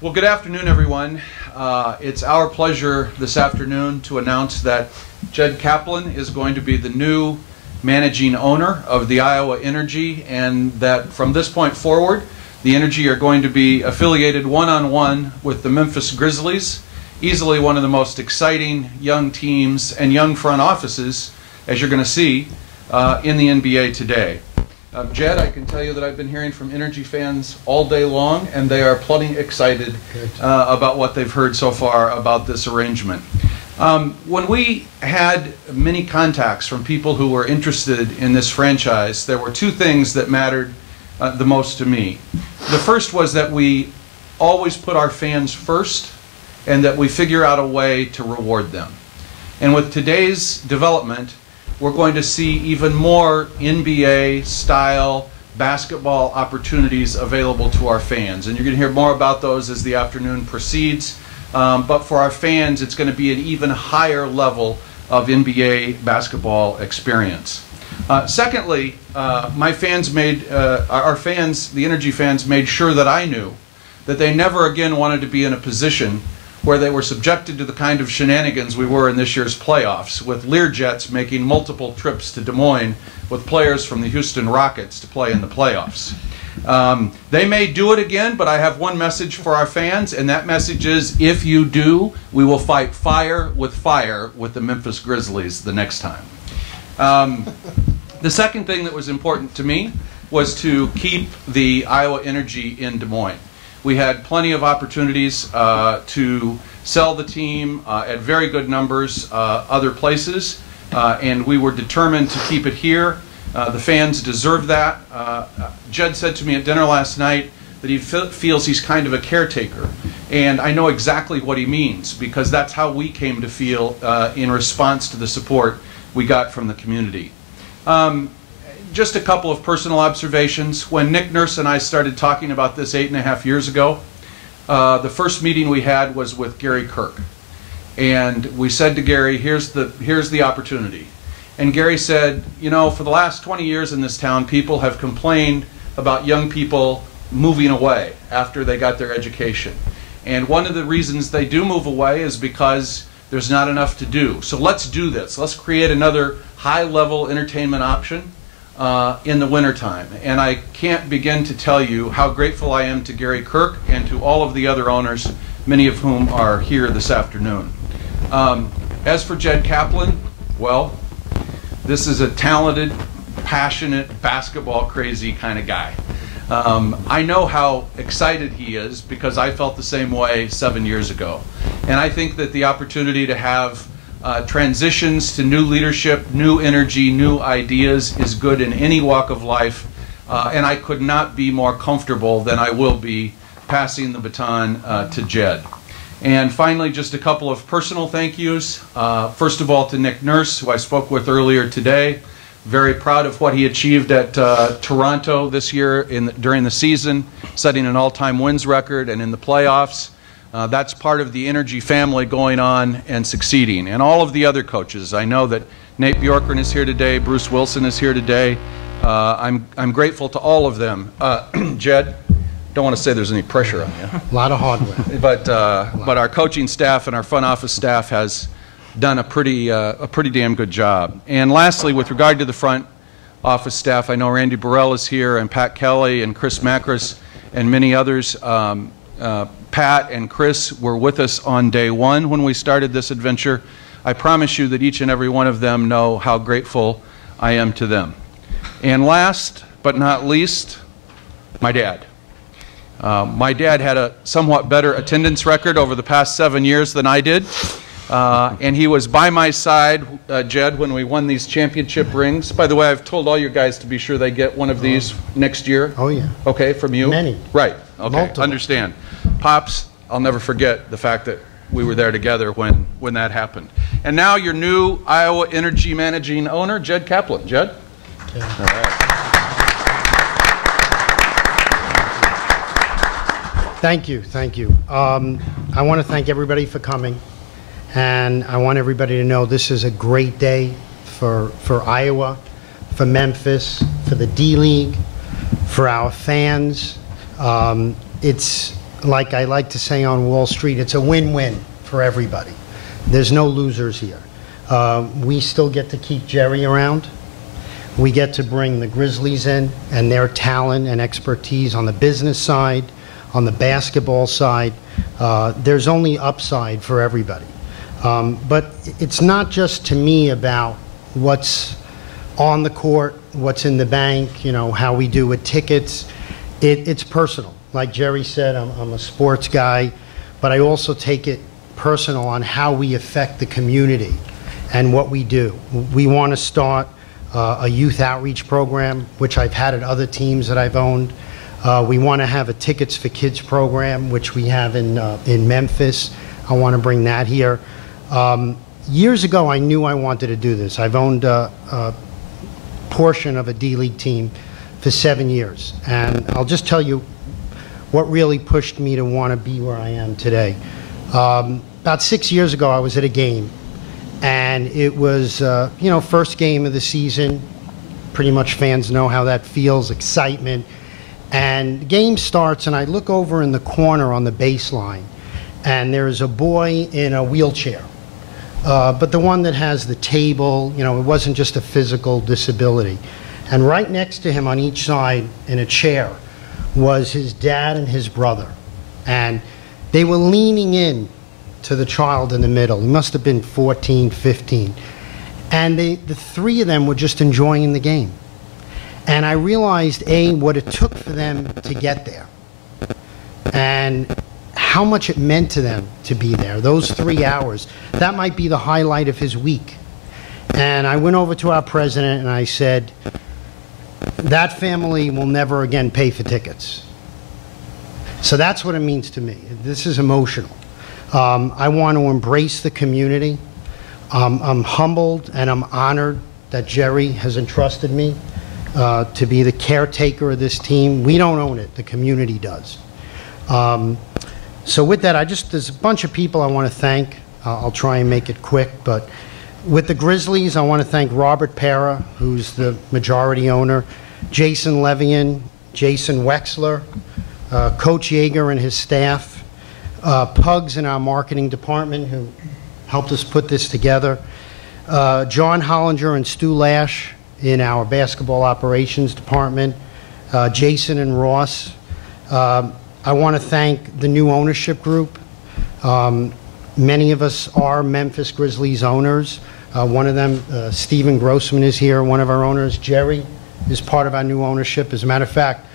Well, good afternoon, everyone. It's our pleasure this afternoon to announce that Jed Kaplan is going to be the new managing owner of the Iowa Energy, and that from this point forward, the Energy are going to be affiliated one-on-one with the Memphis Grizzlies, easily one of the most exciting young teams and young front offices, as you're going to see, in the NBA today. Jed, I can tell you that I've been hearing from Energy fans all day long, and they are plenty excited about what they've heard so far about this arrangement. When we had many contacts from people who were interested in this franchise, there were two things that mattered the most to me. The first was that we always put our fans first, and that we figure out a way to reward them. And with today's development, we're going to see even more NBA-style basketball opportunities available to our fans. And you're going to hear more about those as the afternoon proceeds. But for our fans, it's going to be an even higher level of NBA basketball experience. Secondly, our fans, the Energy fans, made sure that I knew that they never again wanted to be in a position where they were subjected to the kind of shenanigans we were in this year's playoffs, with Learjets making multiple trips to Des Moines with players from the Houston Rockets to play in the playoffs. They may do it again, but I have one message for our fans, and that message is, if you do, we will fight fire with the Memphis Grizzlies the next time. The second thing that was important to me was to keep the Iowa Energy in Des Moines. We had plenty of opportunities to sell the team at very good numbers other places, and we were determined to keep it here. The fans deserve that. Jed said to me at dinner last night that he feels he's kind of a caretaker, and I know exactly what he means, because that's how we came to feel in response to the support we got from the community. Just a couple of personal observations. When Nick Nurse and I started talking about this 8.5 years ago, the first meeting we had was with Gary Kirk. And we said to Gary, here's the opportunity. And Gary said, you know, for the last 20 years in this town, people have complained about young people moving away after they got their education. And one of the reasons they do move away is because there's not enough to do. So let's do this. Let's create another high-level entertainment option in the wintertime. And I can't begin to tell you how grateful I am to Gary Kirk and to all of the other owners, many of whom are here this afternoon. As for Jed Kaplan, well, this is a talented, passionate, basketball-crazy kind of guy. I know how excited he is because I felt the same way 7 years ago. And I think that the opportunity to have transitions to new leadership, new energy, new ideas is good in any walk of life, and I could not be more comfortable than I will be passing the baton to Jed. And finally, just a couple of personal thank yous. First of all, to Nick Nurse, who I spoke with earlier today. Very proud of what he achieved at Toronto this year during the season, setting an all-time wins record, and in the playoffs. That's part of the Energy family going on and succeeding. And all of the other coaches. I know that Nate Bjorkgren is here today, Bruce Wilson is here today. I'm grateful to all of them. Jed, don't want to say there's any pressure on you. A lot of hardware. But our coaching staff and our front office staff has done a pretty damn good job. And lastly, with regard to the front office staff, I know Randy Burrell is here, and Pat Kelly and Chris Macris and many others. Pat and Chris were with us on day one when we started this adventure. I promise you that each and every one of them know how grateful I am to them. And last but not least, my dad. My dad had a somewhat better attendance record over the past 7 years than I did. And he was by my side, Jed, when we won these championship rings. By the way, I've told all your guys to be sure they get one of these next year. Oh, yeah. Okay, from you? Many. Right. Okay, Multiple. Understand. Pops, I'll never forget the fact that we were there together when that happened. And now your new Iowa Energy managing owner, Jed Kaplan. Jed? Okay. All right. Thank you, thank you. I want to thank everybody for coming, and I want everybody to know this is a great day for Iowa, for Memphis, for the D-League, for our fans. It's like I like to say on Wall Street, it's a win-win for everybody. There's no losers here. We still get to keep Jerry around. We get to bring the Grizzlies in and their talent and expertise on the business side, on the basketball side. There's only upside for everybody. But it's not just, to me, about what's on the court, what's in the bank, you know, how we do with tickets. It's personal. Like Jerry said, I'm a sports guy, but I also take it personal on how we affect the community and what we do. We want to start a youth outreach program, which I've had at other teams that I've owned. We want to have a Tickets for Kids program, which we have in Memphis. I want to bring that here. Years ago, I knew I wanted to do this. I've owned a portion of a D-League team for 7 years. And I'll just tell you what really pushed me to want to be where I am today. About 6 years ago, I was at a game. And it was, you know, first game of the season. Pretty much fans know how that feels, excitement. And the game starts, and I look over in the corner on the baseline, and there's a boy in a wheelchair. But the one that has the table, you know, it wasn't just a physical disability. And right next to him on each side in a chair was his dad and his brother. And they were leaning in to the child in the middle. He must have been 14, 15. And the three of them were just enjoying the game. And I realized, A, what it took for them to get there. And how much it meant to them to be there. Those 3 hours, that might be the highlight of his week. And I went over to our president and I said, that family will never again pay for tickets. So that's what it means to me. This is emotional. I want to embrace the community. I'm humbled and I'm honored that Jerry has entrusted me to be the caretaker of this team. We don't own it, the community does. So with that, there's a bunch of people I want to thank. I'll try and make it quick, but with the Grizzlies, I want to thank Robert Pera, who's the majority owner, Jason Levian, Jason Wexler, Coach Yeager and his staff, Pugs in our marketing department who helped us put this together, John Hollinger and Stu Lash in our basketball operations department, Jason and Ross. I want to thank the new ownership group. Many of us are Memphis Grizzlies owners. One of them, Stephen Grossman, is here, one of our owners. Jerry is part of our new ownership. As a matter of fact,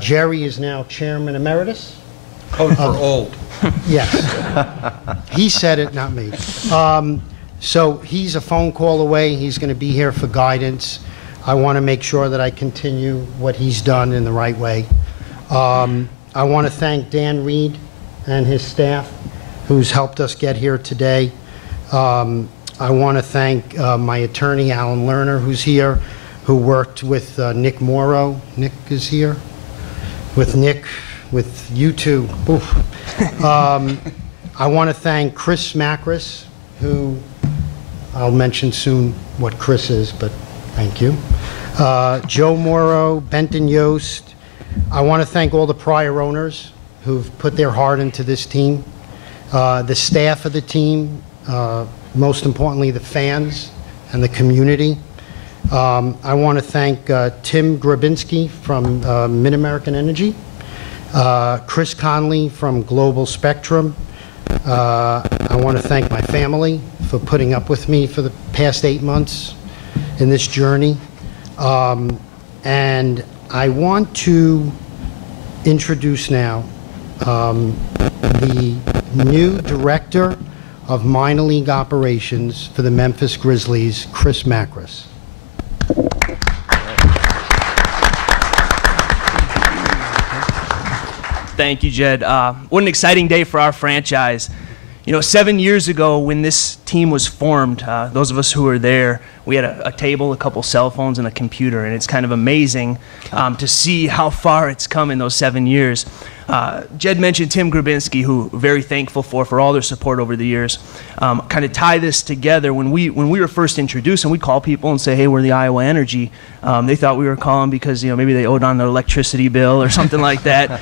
Jerry is now chairman emeritus. Code for old. Yes. He said it, not me. So he's a phone call away. He's going to be here for guidance. I want to make sure that I continue what he's done in the right way. I want to thank Dan Reed and his staff who's helped us get here today. I want to thank my attorney, Alan Lerner, who's here, who worked with Nick Morrow. Nick is here. With Nick, with you two. I want to thank Chris Macris, who I'll mention soon what Chris is, but thank you. Joe Morrow, Benton Yost. I want to thank all the prior owners who've put their heart into this team, the staff of the team, most importantly the fans and the community. I want to thank Tim Grabinski from Mid-American Energy, Chris Conley from Global Spectrum. I want to thank my family for putting up with me for the past 8 months in this journey. And I want to introduce now the new director of minor league operations for the Memphis Grizzlies, Chris Macris. Thank you, Jed. What an exciting day for our franchise. You know, 7 years ago when this team was formed, those of us who were there, we had a table, a couple cell phones, and a computer, and it's kind of amazing to see how far it's come in those 7 years. Jed mentioned Tim Grabinski, who we're very thankful for all their support over the years. Kind of tie this together, when we were first introduced, and we'd call people and say, hey, we're the Iowa Energy, they thought we were calling because, you know, maybe they owed on their electricity bill or something like that.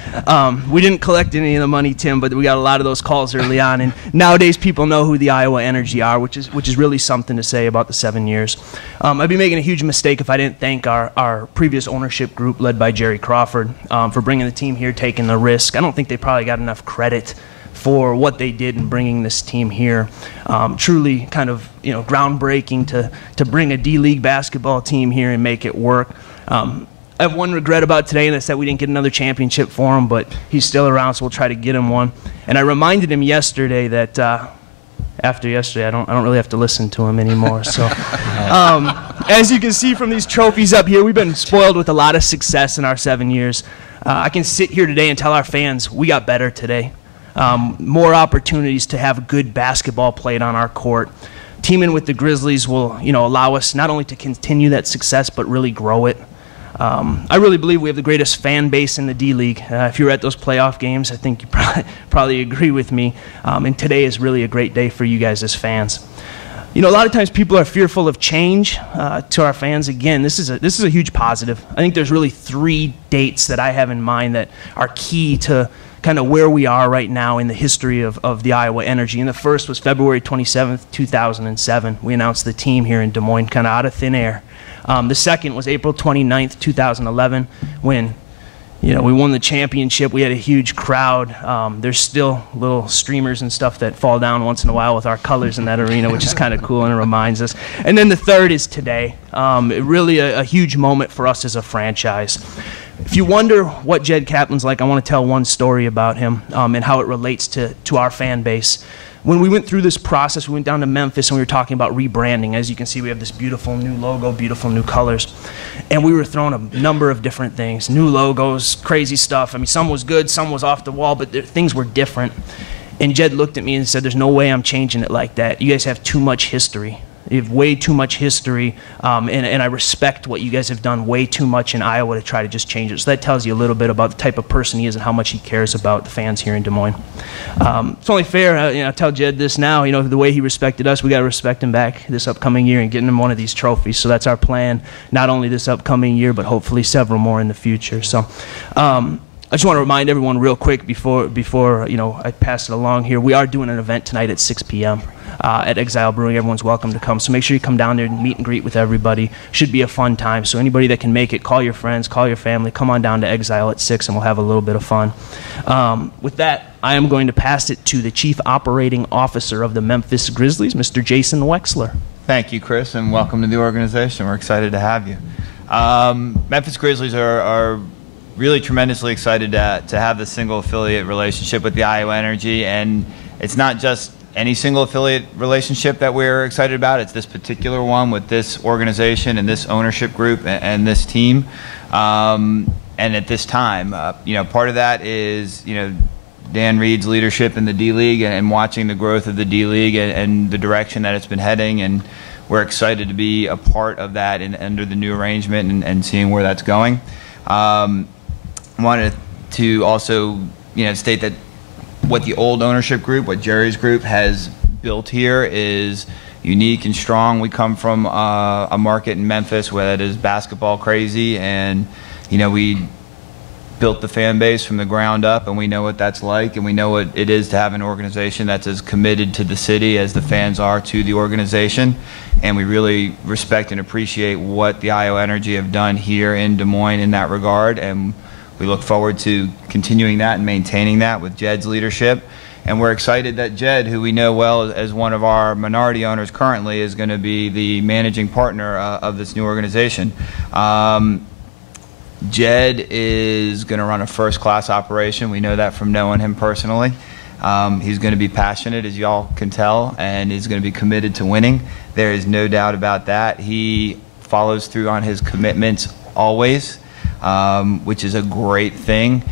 We didn't collect any of the money, Tim, but we got a lot of those calls early on, and nowadays people know who the Iowa Energy are, which is really something to say about the 7 years. I'd be making a huge mistake if I didn't thank our previous ownership group led by Jerry Crawford for bringing the team here, taking the risk. I don't think they probably got enough credit for what they did in bringing this team here. Truly kind of, you know, groundbreaking to bring a D-League basketball team here and make it work. I have one regret about today, and that's that we didn't get another championship for him, but he's still around, so we'll try to get him one. And I reminded him yesterday that after yesterday, I don't really have to listen to him anymore. So, as you can see from these trophies up here, we've been spoiled with a lot of success in our 7 years. I can sit here today and tell our fans we got better today. More opportunities to have good basketball played on our court. Teaming with the Grizzlies will, you know, allow us not only to continue that success, but really grow it. I really believe we have the greatest fan base in the D-League. If you were at those playoff games, I think you probably agree with me. And today is really a great day for you guys as fans. You know, a lot of times people are fearful of change. To our fans, again, this is a huge positive. I think there's really 3 dates that I have in mind that are key to kind of where we are right now in the history of the Iowa Energy. And the first was February 27th, 2007. We announced the team here in Des Moines kind of out of thin air. The second was April 29th, 2011, when, you know, we won the championship. We had a huge crowd. There's still little streamers and stuff that fall down once in a while with our colors in that arena, which is kind of cool and it reminds us. And then the third is today. Really a huge moment for us as a franchise. If you wonder what Jed Kaplan's like, I want to tell one story about him and how it relates to our fan base. When we went through this process, we went down to Memphis and we were talking about rebranding. As you can see, we have this beautiful new logo, beautiful new colors. And we were throwing a number of different things, new logos, crazy stuff. I mean, some was good, some was off the wall, but things were different. And Jed looked at me and said, there's no way I'm changing it like that. You guys have too much history. You have way too much history, and I respect what you guys have done way too much in Iowa to try to just change it. So that tells you a little bit about the type of person he is and how much he cares about the fans here in Des Moines. It's only fair, you know, I tell Jed this now, you know, the way he respected us, we got to respect him back this upcoming year and getting him one of these trophies. So that's our plan, not only this upcoming year, but hopefully several more in the future. So I just want to remind everyone real quick before you know, I pass it along here, we are doing an event tonight at 6 p.m. At Exile Brewing. Everyone's welcome to come. So make sure you come down there and meet and greet with everybody. Should be a fun time. So anybody that can make it, call your friends, call your family, come on down to Exile at 6 and we'll have a little bit of fun. With that, I am going to pass it to the Chief Operating Officer of the Memphis Grizzlies, Mr. Jason Wexler. Thank you, Chris, and welcome to the organization. We're excited to have you. Memphis Grizzlies are really tremendously excited to have the single affiliate relationship with the Iowa Energy, and it's not just any single affiliate relationship that we're excited about. It's this particular one with this organization and this ownership group and this team. And at this time, you know, part of that is, you know, Dan Reed's leadership in the D-League and watching the growth of the D-League and the direction that it's been heading. And we're excited to be a part of that under the new arrangement and seeing where that's going. Wanted to also, you know, state that what the old ownership group, what Jerry's group has built here is unique and strong. We come from a market in Memphis where that is basketball crazy, and you know, we built the fan base from the ground up, and we know what that's like, and we know what it is to have an organization that's as committed to the city as the fans are to the organization. And we really respect and appreciate what the Iowa Energy have done here in Des Moines in that regard, and we look forward to continuing that and maintaining that with Jed's leadership. And we're excited that Jed, who we know well as one of our minority owners currently, is going to be the managing partner of this new organization. Jed is going to run a first-class operation. We know that from knowing him personally. He's going to be passionate, as y'all can tell, and he's going to be committed to winning. There is no doubt about that. He follows through on his commitments always. which is a great thing.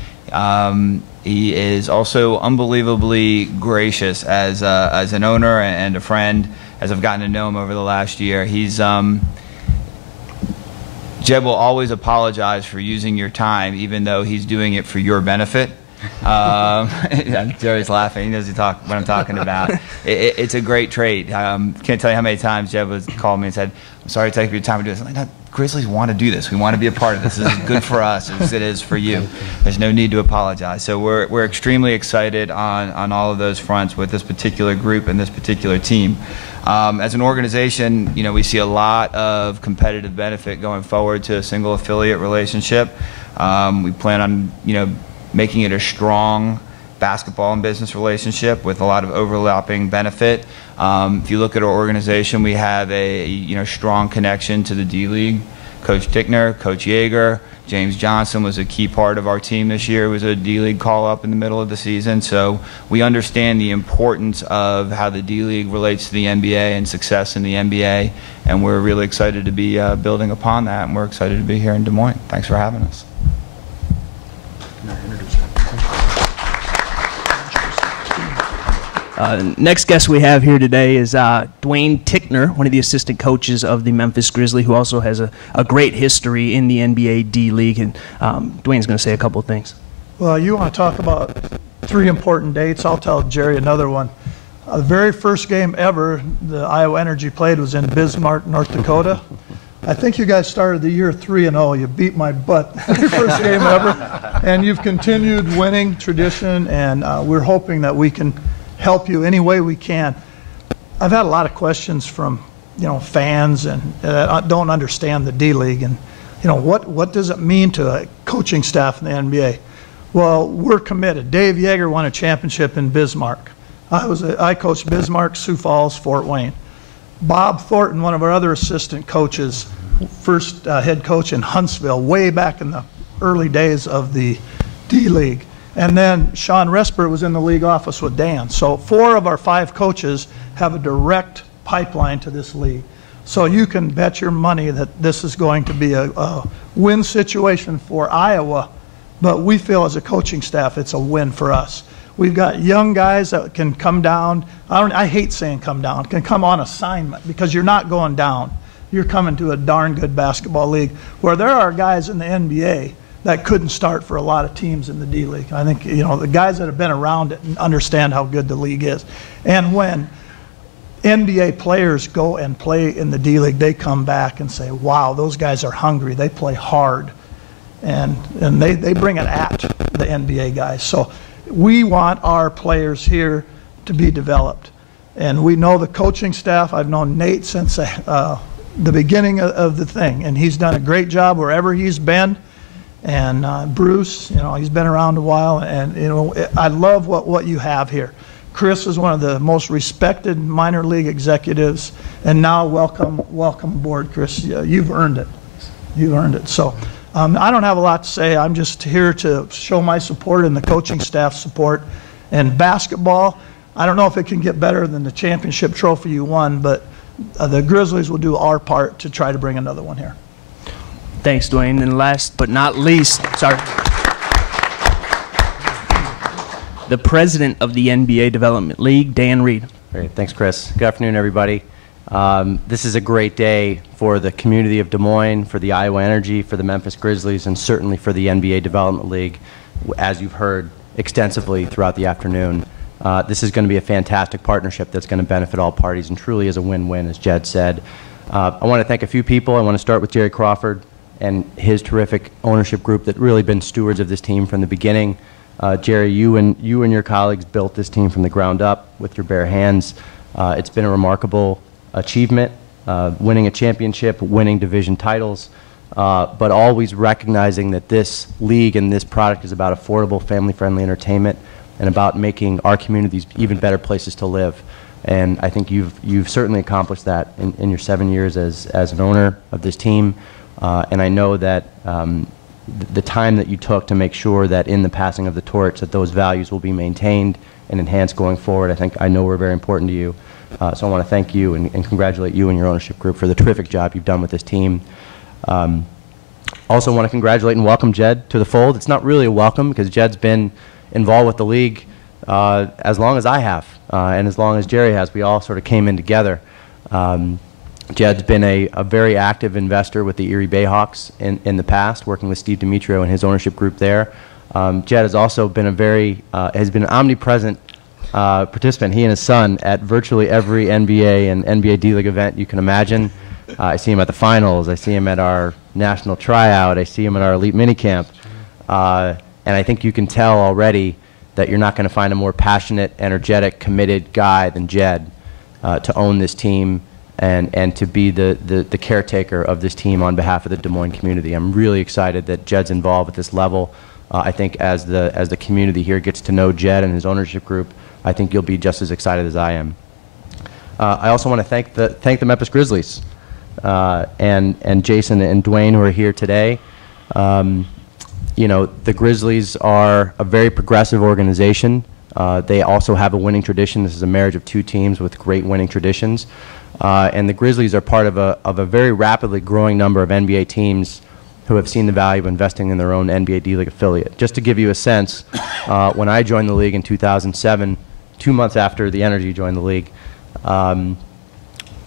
He is also unbelievably gracious as an owner and a friend, as I've gotten to know him over the last year. He's Jed will always apologize for using your time, even though he's doing it for your benefit. Jerry's laughing. He knows what I'm talking about. It's a great trait. Can't tell you how many times Jed was called me and said, "I'm sorry to take your time to do this." I'm like, "No, Grizzlies want to do this. We want to be a part of this. This is good for us as it is for you. There's no need to apologize." So we're extremely excited on all of those fronts with this particular group and this particular team. As an organization, we see a lot of competitive benefit going forward to a single affiliate relationship. We plan on, making it a strong basketball and business relationship with a lot of overlapping benefit. If you look at our organization, we have a strong connection to the D-League. Coach Tickner, Coach Yeager, James Johnson was a key part of our team this year. It was a D-League call-up in the middle of the season. So we understand the importance of how the D-League relates to the NBA and success in the NBA, and we're really excited to be building upon that, and we're excited to be here in Des Moines. Thanks for having us. Next guest we have here today is Dwayne Tickner, one of the assistant coaches of the Memphis Grizzlies, who also has a great history in the NBA D-League. And Dwayne's going to say a couple of things. Well, you want to talk about 3 important dates. I'll tell Jerry another one. The very first game ever the Iowa Energy played was in Bismarck, North Dakota. I think you guys started the year 3-0. You beat my butt the first game ever. And you've continued winning tradition, and we're hoping that we can help you any way we can. I've had a lot of questions from fans and don't understand the D-League and what does it mean to a coaching staff in the NBA. Well, we're committed. Dave Yeager won a championship in Bismarck. I coached Bismarck, Sioux Falls, Fort Wayne. Bob Thornton, one of our other assistant coaches, first head coach in Huntsville way back in the early days of the D-League. And then Sean Resper was in the league office with Dan. So 4 of our 5 coaches have a direct pipeline to this league. So you can bet your money that this is going to be a win situation for Iowa, but we feel as a coaching staff it's a win for us. We've got young guys that can come down. I hate saying come down, can come on assignment, because you're not going down. You're coming to a darn good basketball league where there are guys in the NBA that couldn't start for a lot of teams in the D-League. I think, the guys that have been around it understand how good the league is. And when NBA players go and play in the D-League, they come back and say, wow, those guys are hungry. They play hard. And they bring it at the NBA guys. So we want our players here to be developed. And we know the coaching staff. I've known Nate since the beginning of the thing. And he's done a great job wherever he's been. And Bruce, he's been around a while, and I love what you have here. Chris is one of the most respected minor league executives, and now welcome aboard, Chris. You've earned it. You've earned it. So I don't have a lot to say. I'm just here to show my support and the coaching staff support. And basketball, I don't know if it can get better than the championship trophy you won, but the Grizzlies will do our part to try to bring another one here. Thanks, Dwayne. And last but not least, the president of the NBA Development League, Dan Reed. Great. Thanks, Chris. Good afternoon, everybody. This is a great day for the community of Des Moines, for the Iowa Energy, for the Memphis Grizzlies, and certainly for the NBA Development League, as you've heard extensively throughout the afternoon. This is going to be a fantastic partnership that's going to benefit all parties and truly is a win-win, as Jed said. I want to thank a few people. I want to start with Jerry Crawford and his terrific ownership group that really been stewards of this team from the beginning. Jerry, you and your colleagues built this team from the ground up with your bare hands. It's been a remarkable achievement, winning a championship, winning division titles, but always recognizing that this league and this product is about affordable, family-friendly entertainment and about making our communities even better places to live. And I think you've certainly accomplished that in your 7 years as an owner of this team. And I know that the time that you took to make sure that in the passing of the torch that those values will be maintained and enhanced going forward, I know were very important to you. So I want to thank you and congratulate you and your ownership group for the terrific job you've done with this team. Also want to congratulate and welcome Jed to the fold. It's not really a welcome because Jed's been involved with the league as long as I have and as long as Jerry has. We all sort of came in together. Jed's been a very active investor with the Erie Bayhawks in the past, working with Steve Demetrio and his ownership group there. Jed has also been has been an omnipresent participant, he and his son, at virtually every NBA and NBA D-League event you can imagine. I see him at the finals. I see him at our national tryout. I see him at our elite minicamp. And I think you can tell already that you're not going to find a more passionate, energetic, committed guy than Jed to own this team and to be the caretaker of this team on behalf of the Des Moines community. I'm really excited that Jed's involved at this level. I think as the community here gets to know Jed and his ownership group, I think you'll be just as excited as I am. I also want to thank the Memphis Grizzlies and Jason and Dwayne, who are here today. You know, the Grizzlies are a very progressive organization. They also have a winning tradition. This is a marriage of two teams with great winning traditions. And the Grizzlies are part of a very rapidly growing number of NBA teams who have seen the value of investing in their own NBA D-League affiliate. Just to give you a sense, when I joined the league in 2007, 2 months after the Energy joined the league,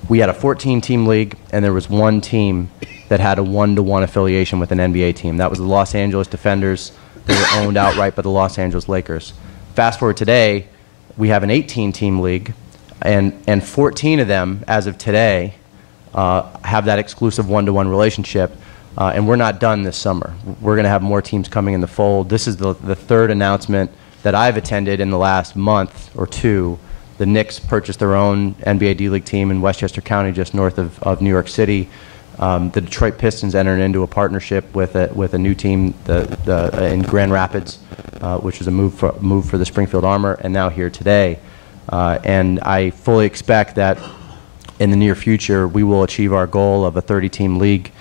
we had a 14-team league, and there was one team that had a 1-to-1 affiliation with an NBA team. That was the Los Angeles Defenders. They were owned outright by the Los Angeles Lakers. Fast forward today, we have an 18-team league, and 14 of them, as of today, have that exclusive 1-to-1 relationship, and we're not done this summer. We're going to have more teams coming in the fold. This is the third announcement that I've attended in the last month or two. The Knicks purchased their own NBA D-League team in Westchester County, just north of New York City. The Detroit Pistons entered into a partnership with a new team in Grand Rapids, which was a move for the Springfield Armor, and now here today. And I fully expect that in the near future we will achieve our goal of a 30-team league,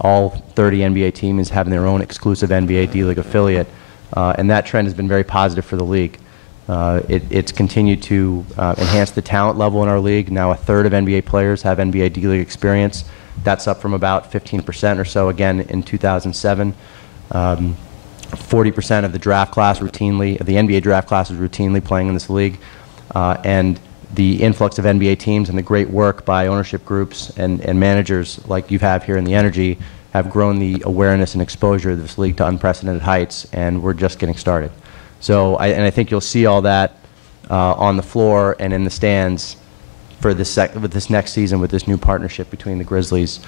all 30 NBA teams having their own exclusive NBA D-League affiliate, and that trend has been very positive for the league. It's continued to enhance the talent level in our league. Now a third of NBA players have NBA D-League experience. That's up from about 15% or so again in 2007. 40% of the draft class routinely, the NBA draft class is routinely playing in this league. And the influx of NBA teams and the great work by ownership groups and managers like you have here in the Energy have grown the awareness and exposure of this league to unprecedented heights, and we're just getting started. So, I think you'll see all that on the floor and in the stands for this next season with this new partnership between the Grizzlies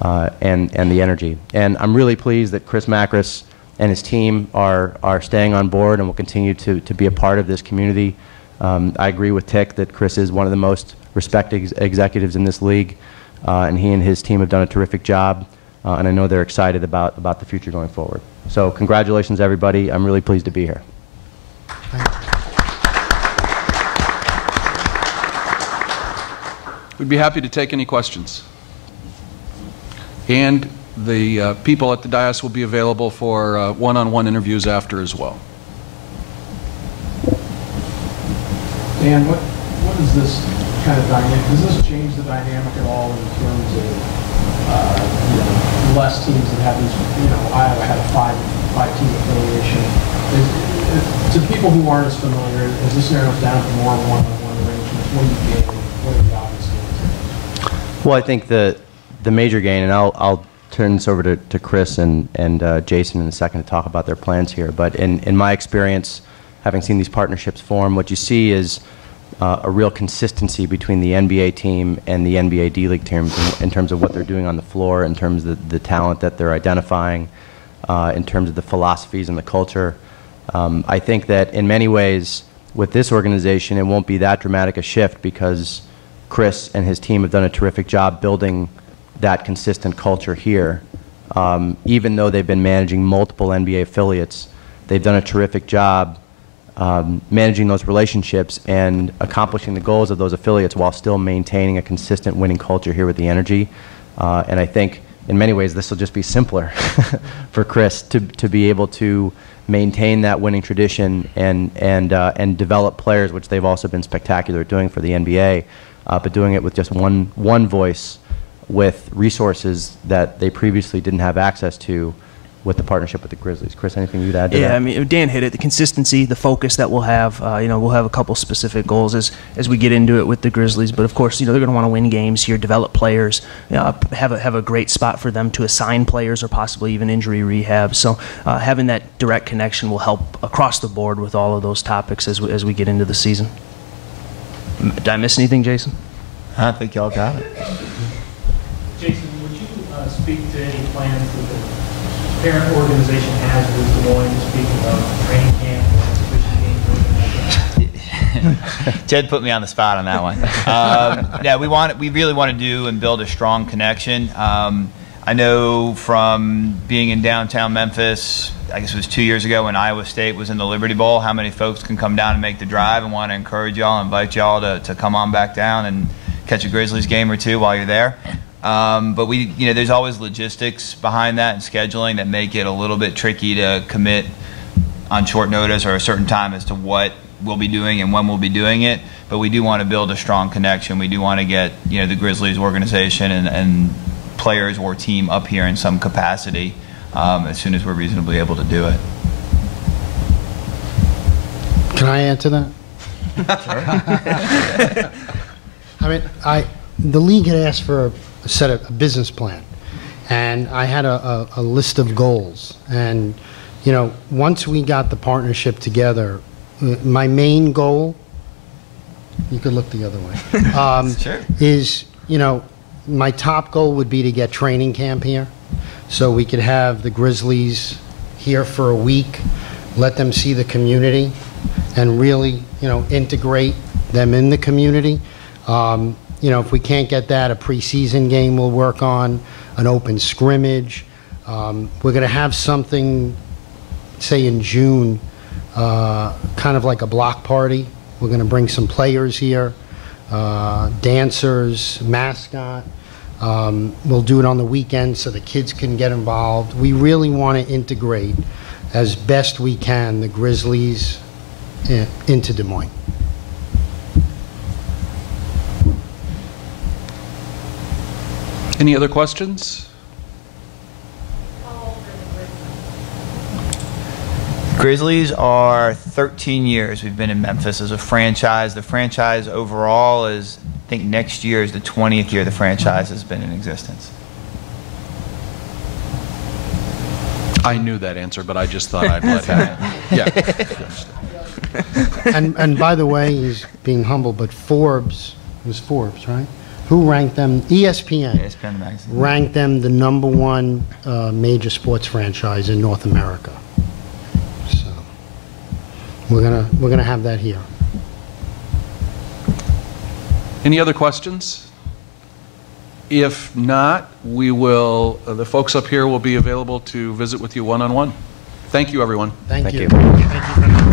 and the Energy. And I'm really pleased that Chris Macris and his team are staying on board and will continue to be a part of this community. I agree with Tick that Chris is one of the most respected executives in this league, and he and his team have done a terrific job, and I know they're excited about the future going forward. So congratulations, everybody. I'm really pleased to be here. We'd be happy to take any questions. And the people at the dais will be available for one-on-one interviews after as well. Dan, what is this kind of dynamic? Does this change the dynamic at all in terms of less teams that have these? Iowa had a five-team affiliation. To people who aren't as familiar, as this narrows down to more one-on-one arrangements, what do you gain? What are the obvious gains? Well, I think the major gain, and I'll turn this over to Chris and Jason in a second to talk about their plans here. But in my experience, having seen these partnerships form, what you see is a real consistency between the NBA team and the NBA D-League teams in terms of what they're doing on the floor, in terms of the talent that they're identifying, in terms of the philosophies and the culture. I think that in many ways, with this organization, it won't be that dramatic a shift because Chris and his team have done a terrific job building that consistent culture here. Even though they've been managing multiple NBA affiliates, they've done a terrific job managing those relationships and accomplishing the goals of those affiliates while still maintaining a consistent winning culture here with the Energy. And I think in many ways this will just be simpler for Chris to be able to maintain that winning tradition and develop players, which they've also been spectacular at doing for the NBA, but doing it with just one voice with resources that they previously didn't have access to with the partnership with the Grizzlies. Chris, anything you'd add to that? Yeah, I mean, Dan hit it. The consistency, the focus that we'll have. We'll have a couple specific goals as we get into it with the Grizzlies. But of course, they're going to want to win games here, develop players, have a great spot for them to assign players or possibly even injury rehab. So having that direct connection will help across the board with all of those topics as we get into the season. Did I miss anything, Jason? I think y'all got it. Jason, would you speak to any plans that the parent organization has with Des Moines, speaking of training camp or exhibition games or anything like that? Jed put me on the spot on that one. Yeah, we really want to do and build a strong connection. I know from being in downtown Memphis, I guess it was 2 years ago when Iowa State was in the Liberty Bowl, how many folks can come down and make the drive, and want to encourage y'all, invite y'all to come on back down and catch a Grizzlies game or two while you're there. But there's always logistics behind that and scheduling that make it a little bit tricky to commit on short notice or a certain time as to what we'll be doing and when we'll be doing it. But we do want to build a strong connection. We do want to get the Grizzlies organization and players or team up here in some capacity as soon as we're reasonably able to do it. Can I add to that? I mean, the league had asked for a business plan, and I had a list of goals. And once we got the partnership together, my main goal, you could look the other way, Sure. is my top goal would be to get training camp here, so we could have the Grizzlies here for a week, let them see the community, and really integrate them in the community. If we can't get that, a preseason game we'll work on, an open scrimmage. We're going to have something, say in June, kind of like a block party. We're going to bring some players here, dancers, mascot. We'll do it on the weekend so the kids can get involved. We really want to integrate as best we can the Grizzlies into Des Moines. Any other questions? Grizzlies are 13 years we've been in Memphis as a franchise. The franchise overall is, I think next year is the 20th year the franchise has been in existence. I knew that answer, but I just thought I'd let him. Yeah. And by the way, he's being humble, but Forbes, it was Forbes, right? Who ranked them? ESPN. ESPN magazine. Ranked them the #1 major sports franchise in North America. So we're gonna have that here. Any other questions? If not, we will. The folks up here will be available to visit with you one-on-one. Thank you, everyone. Thank you. you. Thank you very much.